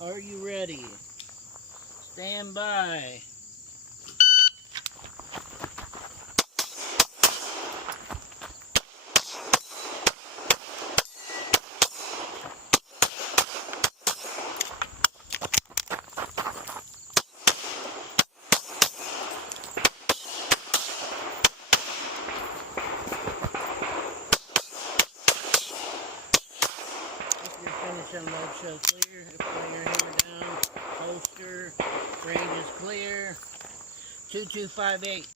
Are you ready? Stand by. If you're finished on load show clear, if you lay your hammer down, holster, range is clear. 2258.